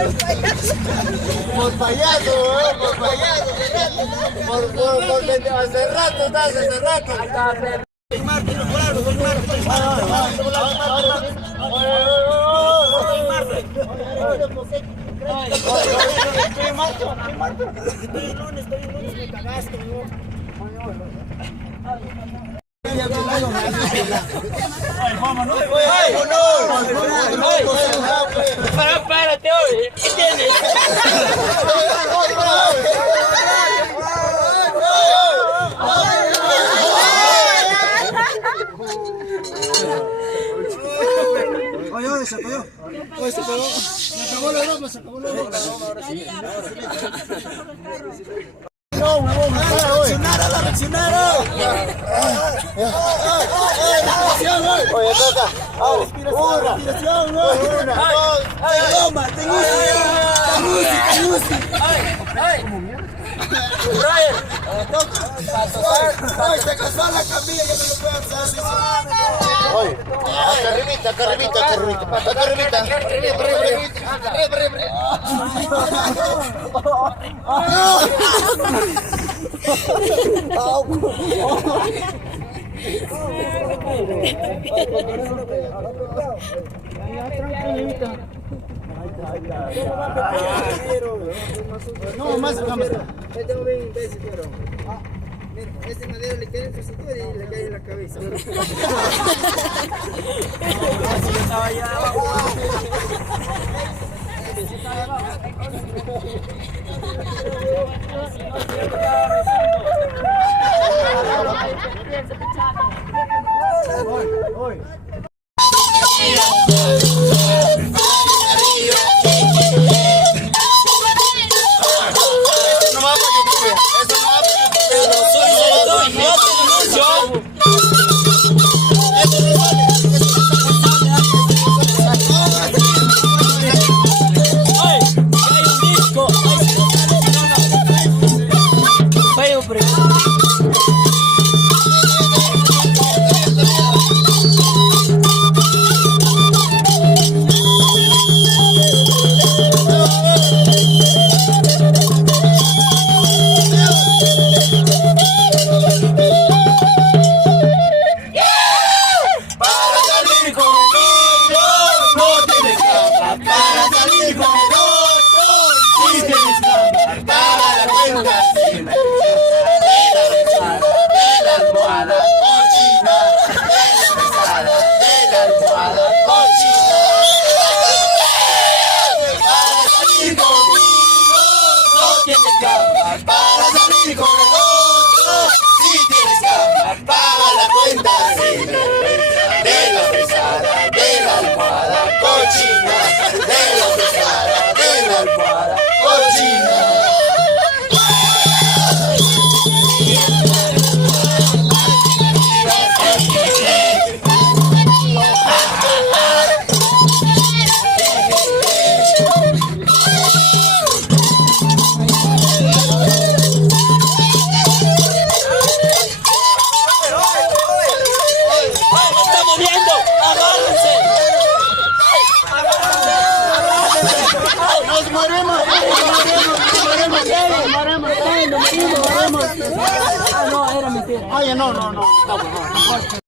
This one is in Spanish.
Por payaso, por payaso, hace rato estás, hace rato. Párate, oye, ¿qué tienes? Oye, se apagó. Oye, se apagó. Se acabó la broma, se acabó la broma. No, huevón, a reaccionar. Oye, acá. Respiración, una, dos, toma, tengo Ay, se casó la camilla, ya no lo puedo hacer. Oye, acá no, más acá. Este no ve imbécil, pero... Mira, este madero le cae en su cintura y le cae en la cabeza. Para salir con el otro, si tienes gafas, paga la cuenta de la pesada, de la almohada cochina, de la pesada, de la almohada cochina. Ah, no, era mentira. Oye, no.